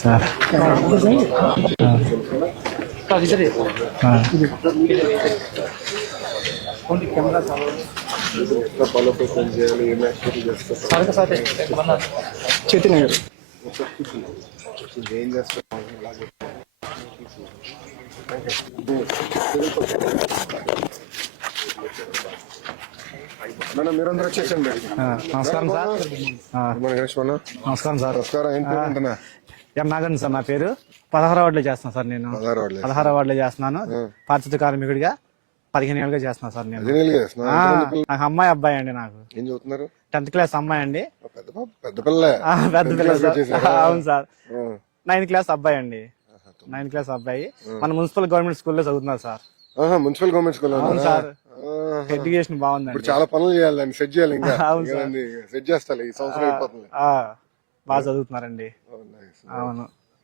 Sir ఎట్లా బలోపేతం చేయాలి ఏం యాక్టివిటీ చేస్తారు చేతి గారు ఏం చేస్తారు ఇలాగే. మేడం మీరందరూ వచ్చేసండి నమస్కారం సార్? నమస్కారం సార్ నమస్కారం ఎం నాగన్ సార్. నా పేరు పదహారు వార్డులో చేస్తున్నాను సార్ నేను. పదహారు వార్డులో చేస్తున్నాను పారిశుద్ధ కార్మికుడిగా పదిహేను ఏళ్ళుగా చేస్తున్నాను సార్ నేను. చేస్తున్నా? ఆ, నాకు అమ్మాయి అబ్బాయి అండి నాకు. ఏం చదువుతున్నారు? టెన్త్ క్లాస్ అమ్మాయి అండి. పెద్ద పాప పెద్ద పిల్ల ఆ, పెద్ద పిల్ల class సార్. వచ్చేసారా? అవును సార్. ఆ. నైన్త్ క్లాస్ అబ్బాయి అండి. నైన్త్ క్లాస్ అబ్బాయి. మన మున్సిపల్ గవర్నమెంట్ స్కూల్లో చదువుతున్నారు సార్. ఆహా, మున్సిపల్ గవర్నమెంట్ స్కూల్ అవును సార్. ఎడ్యుకేషన్ బాగుందండి. ఇప్పుడు చాలా పనులు చేయాలి దాన్ని సెట్ చేయాలి ఇంకా. అవును సార్. సెట్ చేస్తాలి ఈ సంవత్సరం అయిపోతుంది. ఆ, బాగా చదువుతున్నారండి. Oh, nice. అవును.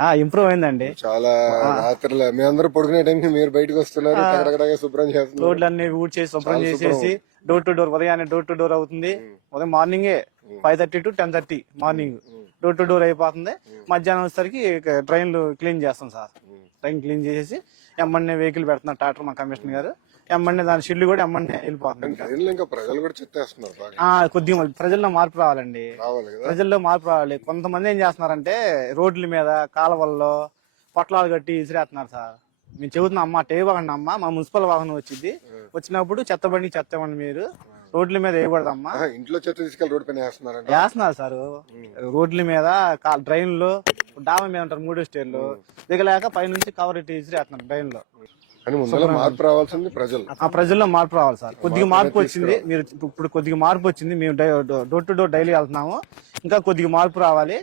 ఇంప్రూవ్ అయిందండి. చాలా రాత్రుల. మీ అందరూ పడుకునే టైంకి మీరు బయటకు వస్తున్నారు. శుభ్రం చేస్తున్నారు. రోడ్లన్నీ ఊడ్ చేసి శుభ్రం చేసేసి డోర్ టు డోర్ ఉదయాన్నే డోర్ టు డోర్ అవుతుంది. ఉదయం మార్నింగే five thirty to ten thirty morning door to door అయిపోతుంది. మధ్యాహ్నం వచ్చేసరికి ట్రైన్లు క్లీన్ చేస్తాం సార్. ట్రైన్ క్లీన్ చేసేసి ఎమ్మన్నే వెహికల్ పెడుతున్నారు ట్రాక్టర్ మా కమిషనర్ గారు. ఎమ్మన్నే దాని షిల్లు కూడా ఎమ్మన్నే వెళ్ళిపోతుంది ప్రజలు కూడా చెత్తేస్తున్నారు కొద్దిగా ప్రజల్లో మార్పు రావాలండి. ప్రజల్లో మార్పు రావాలి. కొంతమంది ఏం చేస్తున్నారంటే రోడ్ల మీద కాలువల్లో పొట్లాలు కట్టి ఇసిరేస్తున్నారు సార్. మేము చెబుతున్నాం అమ్మ టే వాగండి అమ్మ మా మున్సిపల్ వాహనం వచ్చింది. వచ్చినప్పుడు చెత్త బండి చెత్త ఇవ్వండి మీరు రోడ్ల మీద వేయకూడదమ్మా. ఆహా, ఇంట్లో చెత్త తీసుకెళ్ళి రోడ్ పైన వేస్తున్నారంట. వేస్తున్నారు సార్. రోడ్ల మీద డ్రైన్లో డాబా మీద ఉంటారు మూడో స్టేర్లు. దిగలేక పైనుంచి కవర్ ఇట్టి ఇసిరేస్తున్నారు డ్రైన్లో ముందర మార్పు రావాల్సింది ప్రజలు. ఆ ప్రజల్లో మార్పు రావాలి సార్. కొద్దిగా మార్పు వచ్చింది. మీరు ఇప్పుడు కొద్దిగా మార్పు వచ్చింది. మేము డోర్ టు డోర్ డైలీ వెళ్తున్నాము. ఇంకా కొద్దిగా మార్పు రావాలి.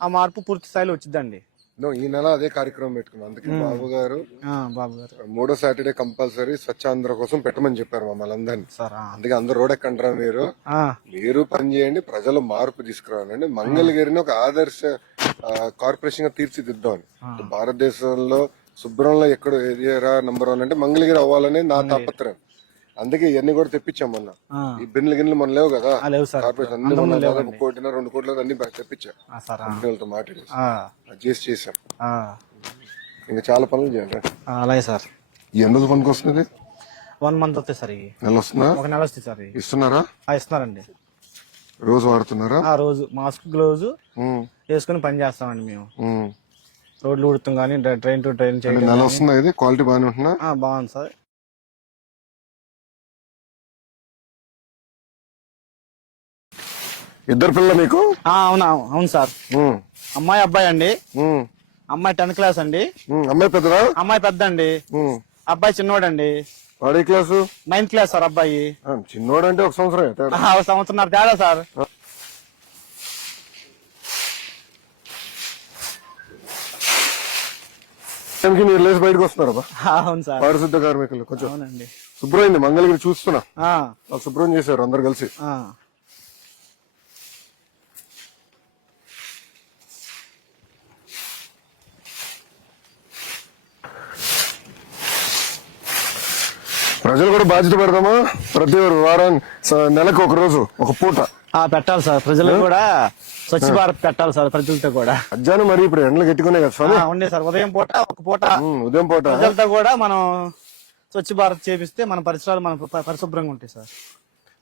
ఆ మార్పు పూర్తి స్థాయిలో వచ్చిందండి నో, ఈ నెల అదే కార్యక్రమం పెట్టుకున్నాం. అందుకే బాబు గారు ఆ, బాబు గారు. మూడో సాటర్డే కంపల్సరీ స్వచ్ఛాంధ్ర కోసం పెట్టమని చెప్పారు మమ్మల్ని అందరినీ. సార్ ఆ. అందుకే అందరు రోడ్ ఎక్కంటారా మీరు. ఆ, మీరు పని చేయండి ప్రజలు మార్పు తీసుకురావాలండి. మంగళగిరిని ఒక ఆదర్శ ఆ, కార్పొరేషన్గా తీర్చిదిద్దామని భారతదేశంలో శుభ్రంలో ఎక్కడ ఏరియా నంబర్ వన్ అంటే మంగళగిరి అవ్వాలని నా తాపత్రయం. అందుకే ఇవన్నీ కూడా తెప్పించాం మొన్న. ఈ బిన్లు గిన్నెలు మన లేవు కదా. ఆ, లేవు సార్. కార్పొరేషన్ అన్ని దాదాపు కోటిన్నర రెండు కోట్ల అన్ని తెప్పించా. కంపెనీలతో మాట్లాడేసి. అది చేసి చేసాం. ఇంకా చాలా పనులు చేయాలి అలాగే సార్. ఎన్ని రోజులు పనికి వస్తుంది? వన్ మంత్ వస్తే సార్ నెల వస్తుందా? ఒక నెల వస్తుంది సార్. ఇస్తున్నారా? ఆ, ఇస్తున్నారండి. రోజు వాడుతున్నారా? ఆ రోజు మాస్క్ గ్లోవ్స్ వేసుకుని పని చేస్తామండి మేము. రోడ్లు ఉడుతాం కానీ ట్రైన్ టు ట్రైన్ చేయడం నెల వస్తుందా క్వాలిటీ బాగానే ఉంటుందా? ఆ, బాగుంది సార్. ఇద్దరు పిల్లలు మీకు? అవునా అవును సార్. అమ్మాయి అబ్బాయి అండి. అమ్మాయి టెన్త్ క్లాస్ అండి. అమ్మాయి పెద్దరా అమ్మాయి పెద్ద అండి. అబ్బాయి చిన్నోడండి. వాడే క్లాసు? నైన్త్ క్లాస్ సార్ అబ్బాయి. చిన్నోడు అంటే ఒక సంవత్సరం ఒక సంవత్సరం తేడా సార్. మీరు లేచి బయటకు వస్తున్నారు అవును సార్. పారిశుద్ధ కార్మికులు కొంచెం శుభ్రమైంది మంగళగిరి చూస్తున్నా. శుభ్రం చేశారు అందరు కలిసి. ప్రజలు కూడా బాధ్యత పెడదామా? ప్రతి స- నెలకు ఒక రోజు ఒక పూట. ఆ పెట్టాలి సార్. ప్రజలకు కూడా స్వచ్ఛ భారత్ పెట్టాలి సార్ ప్రజలతో కూడా. మధ్యాహ్నం మరి ఇప్పుడు ఎండలు గట్టుకునే కదా స్వామి. ఉండే సార్. ఉదయం పూట ఒక పూట. ఉదయం పూట. ప్రజలతో కూడా మనం స్వచ్ఛ భారత్ చేపిస్తే మన పరిసరాలు మన పరిశుభ్రంగా ఉంటాయి సార్.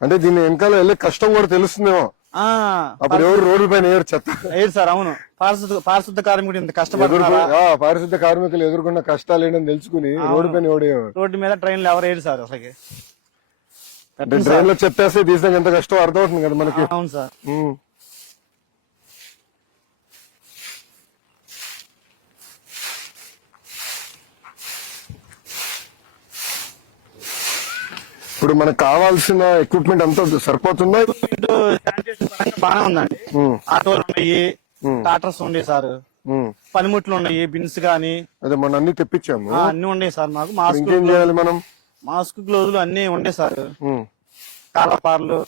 అంటే దీని వెనకాల వెళ్ళే కష్టం కూడా తెలుస్తుందేమో. అప్పుడు ఎవరు రోడ్ల పైన చెత్త. లేదు సార్ అవును. పారిశుద్ధ పారిశుద్ధ కార్మికుడు ఇంత కష్టపడుతున్నారా? పారిశుద్ధ కార్మికులు ఎదుర్కొన్న కష్టాలు ఏంటని తెలుసుకుని రోడ్డు పైన ఎవడు రోడ్డు మీద ట్రైన్లు ఎవరు వేయరు సార్ అసలు అంటే ట్రైన్లో చెప్పేస్తే తీసినాక ఎంత కష్టం అర్థమవుతుంది కదా మనకి. అవును సార్. ఇప్పుడు మనకు కావాల్సిన ఎక్విప్మెంట్ అంతా సరిపోతుందా? బాగానే ఉందండి. ఆటోలు ఉన్నాయి టాటర్స్ ఉన్నాయి సార్. పనిముట్లు ఉన్నాయి బిన్స్ గానీ. అదే మొన్న అన్ని తెప్పించాము. అన్ని ఉన్నాయి సార్ మాకు. మాస్క్ చేయాలి మనం? మాస్క్ గ్లోజులు అన్ని ఉండే సార్. కాలపార్లు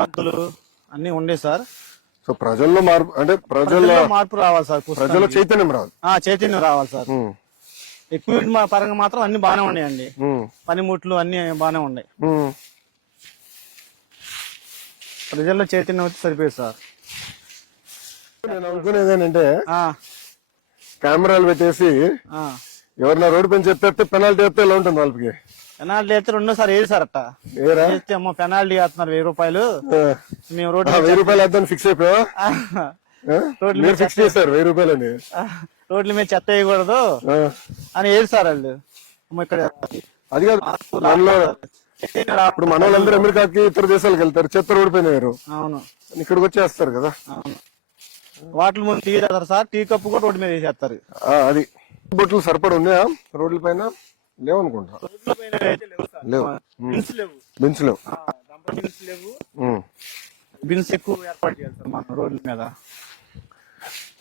గంతులు అన్ని ఉండే సార్. సో ప్రజల్లో మార్పు అంటే ప్రజల ప్రజల్లో మార్పు రావాలి సార్ పుస్తకం. ప్రజల చైతన్యం ఆ చైతన్యం రావాలి సార్. మా పరంగా మాత్రం అన్ని బాగానే ఉన్నాయండి. పనిముట్లు అన్ని బాగానే ఉన్నాయి. ప్రజల్లో చైతన్యం వచ్చి సరిపోయింది సార్. నేను అనుకునేది ఏంటంటే ఆ, కెమెరాలు పెట్టేసి. ఎవరన్నా రోడ్డు పైన చెప్పేస్తే పెనాల్టీ వేస్తే ఎలా ఉంటుంది వాళ్ళకి. పెనాల్టీ అయితే రెండోసారి ఏది సార్ అట్ట అమ్మో పెనాల్టీ వేస్తున్నారు వెయ్యి రూపాయలు. మేము రోడ్డు ఆ, వెయ్యి రూపాయలు వేద్దాం ఫిక్స్ అయిపోయా రోడ్ల ఫిక్స్ చేశారు వెయ్యి రూపాయలని. ఆ, రోడ్ల మీద చెత్త వేయకూడదు. అని ఏది సార్ వాళ్ళు ఇక్కడ అది కాదు ఇప్పుడు మన వాళ్ళందరూ అమెరికాకి ఇతర దేశాలకు వెళ్తారు చెత్త రోడ్డు పైన వేరు అవును. ఇక్కడికి వచ్చేస్తారు కదా. వాటిల ముందు టీ తాగుతారు సార్. టీ కప్పు కూడా రోడ్డు మీద వేసేస్తారు. అది. బొట్లు సరిపడ ఉన్నాయా? రోడ్ల పైన? లేవు సార్. లేవు. బిన్స్ లేవు. బిన్స్ ఎక్కువ ఏర్పాటు మన రోడ్ల మీద.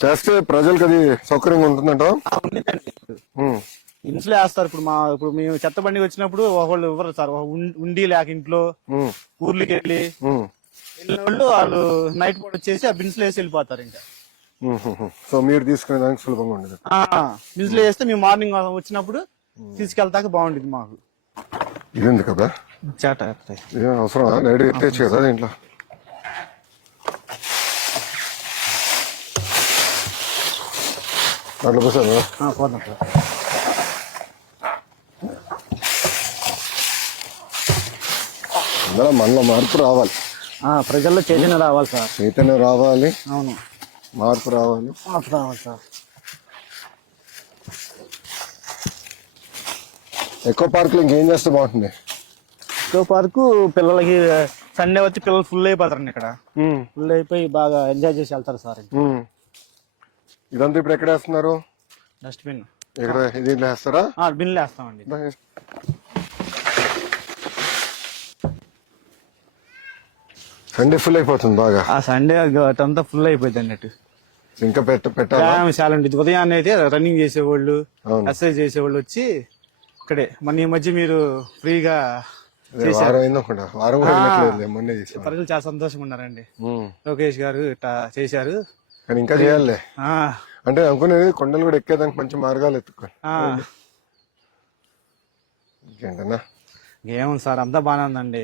చేస్తే ప్రజలకు అది సౌకర్యంగా ఉంటుందంట? ఇంట్లో వేస్తారు ఇప్పుడు మా ఇప్పుడు మేము చెత్త బండికి వచ్చినప్పుడు ఒకళ్ళు ఇవ్వరు సార్. ఉండి లేక ఇంట్లో ఊర్లకి వెళ్ళి ఉమ్, వెళ్ళిన వాళ్ళు వాళ్ళు నైట్ పూట వచ్చేసి ఆ బిన్స్లో వేసి వెళ్ళిపోతారు ఇంకా. సో మీరు తీసుకునే దానికి సులభంగా ఉండదు. బిన్స్లో వేస్తే మేము మార్నింగ్ వచ్చినప్పుడు తీసుకెళ్తాక బాగుండేది మాకు. ఇది ఎందుకు కదా? చేట ఇదేం అవసరం లైట్ ఎత్తేచ్చు కదా దీంట్లో? అట్లా పోసాను పోతాం సార్ అందులో మనలో మార్పు రావాలి. ప్రజల్లో చైతన్యం రావాలి సార్. చైతన్యం రావాలి. అవును. మార్పు రావాలి. మార్పు రావాలి సార్. ఎక్కువ పార్కులు ఇంకేం చేస్తే బాగుంటుంది? సో పార్కు పిల్లలకి సండే వచ్చి పిల్లలు ఫుల్ అయిపోతారండి ఇక్కడ. ఉమ్, ఫుల్ అయిపోయి బాగా ఎంజాయ్ చేసి వెళ్తారు సార్. ఇదంతా ఇప్పుడు ఎక్కడ వేస్తున్నారు? డస్ట్బిన్ ఇక్కడ దీంట్లో వేస్తారా? బిన్లు వేస్తామండి. సండే ఫుల్ అయిపోతుంది బాగా. ఆ సండే అంతా ఫుల్ అయిపోయింది అన్నట్టు. ఇంకా పెట్ట పెట్టాలా? ఉండేది ఉదయాన్నే అయితే రన్నింగ్ చేసేవాళ్ళు. ఎక్సర్సైజ్ చేసేవాళ్ళు వచ్చి ఇక్కడే. మన ఈ మధ్య మీరు ఫ్రీగా ప్రజలు చాలా సంతోషంగా ఉన్నారండి. లోకేష్ గారు ఇట్లా చేశారు. కానీ ఇంకా చేయాలి. అంటే అనుకునేది కొండలు కూడా ఎక్కేదానికి మంచి మార్గాలు. ఇంకేంటన్నా? ఏముంది సార్ అంతా బాగానే ఉందండి.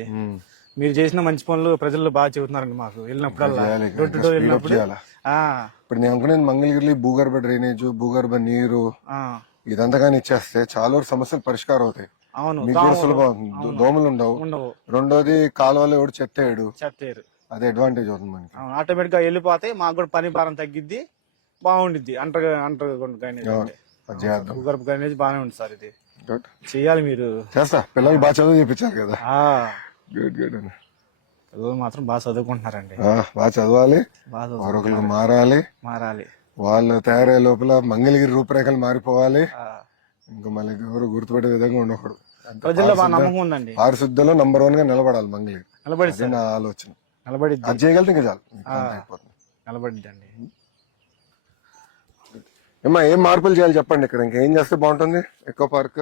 మీరు చేసిన మంచి పనులు ప్రజలు బాగా చెబుతున్నారండి మాకు. వెళ్ళినప్పుడల్లా. చేయాలి, డోర్ టు ఇంకా డోర్ speed up వెళ్ళినప్పుడు. చేయాలా? ఆ, ఇప్పుడు నేను అనుకునేది మంగళగిరి భూగర్భ డ్రైనేజ్ భూగర్భ నీరు ఆ, ఇదంతా కానీ ఇచ్చేస్తే చాలా వరకు సమస్యలు పరిష్కారం అవుతాయి. అవును మీకు కూడా సులభం అవుతుంది. దో- దోమలు ఉండవు. ఉండవు. రెండోది కాలువలో ఎవడు చెత్త వేయడు. చెత్తేరు అది అడ్వాంటేజ్ అవుతుంది మనకి. ఆటోమేటిక్గా వెళ్ళిపోతే మాకు కూడా పని భారం తగ్గిద్ది బాగుండిద్ది. అంటర్ అంటర్ గైనేజ్ అంటే. అది చేద్దాం. భూగర్భ గైనేజ్ బాగానే ఉంది సార్ ఇది. గుడ్ చెయ్యాలి మీరు. చేస్తా. పిల్లలు బాగా చదువు చెప్పించారు కదా. ఆ. గుడ్ గుడ్ అన్న పిల్లలు మాత్రం బాగా చదువుకుంటున్నారండి. బాగా చదవాలి. చదువు మరొకరికి మారాలి. మారాలి. వాళ్ళు తయారయ్యే లోపల మంగళగిరి రూపురేఖలు మారిపోవాలి. ఇంకా మళ్ళీ ఎవరు గుర్తుపెట్టే విధంగా ఉండకూడదు. ప్రజల్లో నమ్మకం ఉందండి. నంబర్ వన్గా నిలబడాలి మంగళగిరి. నిలబడి నా ఆలోచన. నిలబడిద్ది. అది చేయగలితే ఇంకా చాలు. అయిపోతుంది. నిలబడిద్దండి. ఏమ్మా ఏం మార్పులు చేయాలి చెప్పండి ఇక్కడ? ఇంకేం చేస్తే బాగుంటుంది? ఎక్కువ పార్క్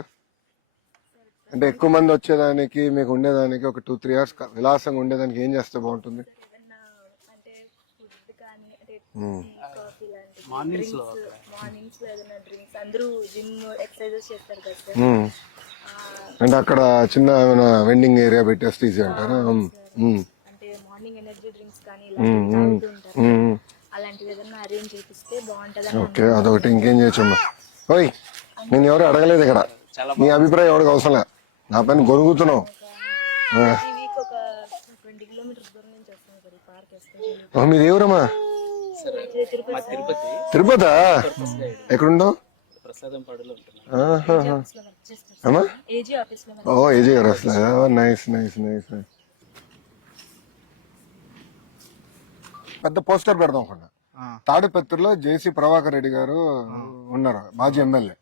అంటే ఎక్కువ మంది వచ్చేదానికి మీకు ఉండేదానికి ఒక టూ త్రీ అవర్స్ విలాసంగా ఉండేదానికి ఏం చేస్తే బాగుంటుంది? అంటే ఫుడ్ కానీ అంటే టీ కాఫీ లాంటి మార్నింగ్స్ మార్నింగ్స్లో ఏదైనా డ్రింక్స్ అందరూ జిమ్ ఎక్సర్సైజెస్ చేస్తారు కదా సార్. మ్మ్. అంటే అక్కడ చిన్న ఏమైనా వెండింగ్ ఏరియా పెట్టేస్తే ఈజీ అంటారా? మ్మ్. మ్మ్. అంటే మార్నింగ్ ఎనర్జీ ఎనర్జీ డ్రింక్స్ కానీ ఇలాంటివి తాగుతూ ఉంటారు ఉమ్. అలాంటివి ఏదైనా అరేంజ్ చేపిస్తే బాగుంటదని ఓకే అదొకటి ఇంకేం చేయొచ్చమ్మా ఓయ్ నేను ఎవరు అడగలేదు ఇక్కడ. నీ అభిప్రాయం ఎవరికి అవసరం లే. నా పైన గొరుగుతున్నావు. మీది ఎవరమ్మా? తిరుపతి? తిరుపతి తిరుపతా ఎక్కడుండో ప్రసాదం పాడులో ఉంటున్నాను ఆహాహా. ఆఫీస్లో వర్క్ చేస్తాం అమ్మా. ఏజీ ఆఫీస్లో ఓ ఏజీ గారు నైస్ నైస్ నైస్ పెద్ద పోస్టర్ పెడదాం అనుకున్నా. తాడిపత్రిలో జేసీ ప్రభాకర్ రెడ్డి గారు ఉన్నారు మాజీ ఎమ్మెల్యే.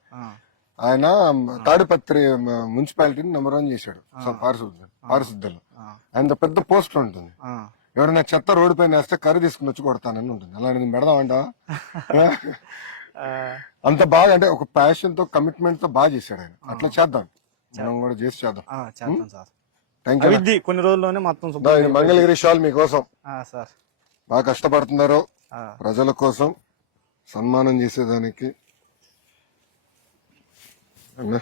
ఆయన తాడిపత్రి మున్సిపాలిటీని నెంబర్ వన్ చేశాడు. పారిశుద్ధ పారిశుద్ధలో ఆయన పెద్ద పోస్టర్ ఉంటుంది. ఎవరైనా చెత్త రోడ్డు పైన వేస్తే కర్రీ తీసుకుని వచ్చి కొడతానని ఉంటుంది. అలాంటిది పెడదామంట? అంత బాగా అంటే ఒక ప్యాషన్తో కమిట్మెంట్తో బాగా చేశాడు ఆయన. అట్లా చేద్దాం. మనం కూడా చేసి చేద్దాం. థ్యాంక్ యూ కొన్ని రోజుల్లోనే మొత్తం మంగళగిరి షాల్ మీకోసం. బాగా కష్టపడుతున్నారు. ప్రజల కోసం సన్మానం చేసేదానికి అన్నా,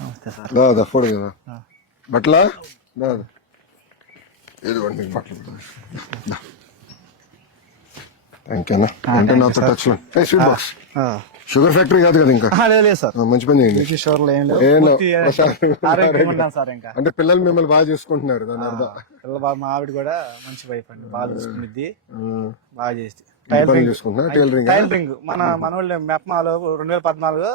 నమస్తే సార్ దా దా ఫోడు కదా. బట్లా. ఇదిగోండి బట్టలు థ్యాంక్ యూ అన్న అంటే నాతో టచ్లో స్వీట్ బాక్స్. షుగర్ ఫ్యాక్టరీ కాదు కదా ఇంకా మంచి పని చేయండి అంటే పిల్లలు మిమ్మల్ని బాగా చూసుకుంటున్నారు దాని అర్థం పిల్ల బాగా మా ఆవిడ కూడా మంచి వైఫ్ అండి బాగా చూసుకునిద్ది ఆ, బాగా చేసి ఇంటి పనులు చూసుకుంటున్నా టైలరింగ్ టైలరింగ్ మన మన వాళ్ళు మెప్మాలో రెండు వేల పద్నాలుగు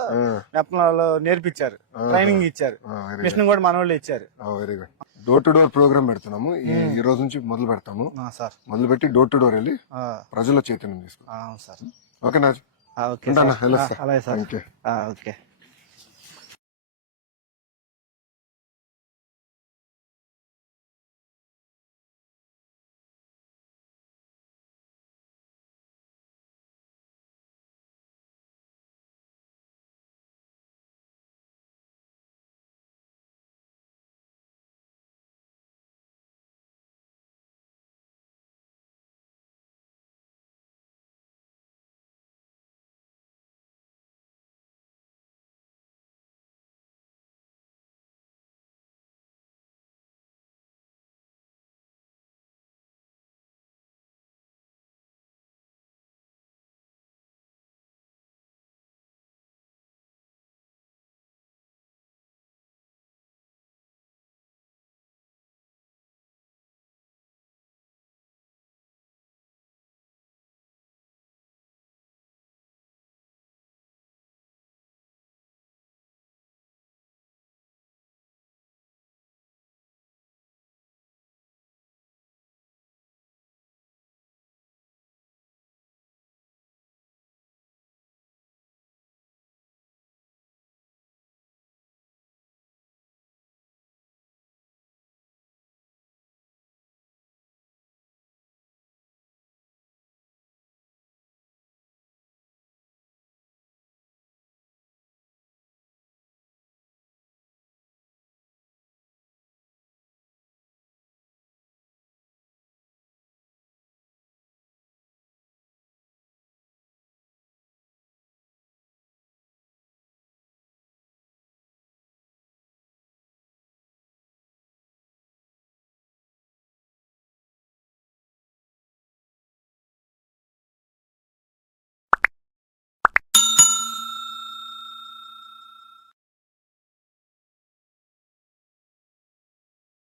మెప్మాలో నేర్పించారు. ట్రైనింగ్ ఇచ్చారు. మిషన్ కూడా మన వాళ్ళు ఇచ్చారు very good door to door program పెడుతున్నాము. ఈ రోజు నుంచి మొదలు పెడతాము. సార్. మొదలు పెట్టి డోర్ టు డోర్ వెళ్ళి ప్రజల చైతన్యం తీసుకుంటాం. సార్. ఓకేనా? ఓకే అలాగే సార్. ఓకే.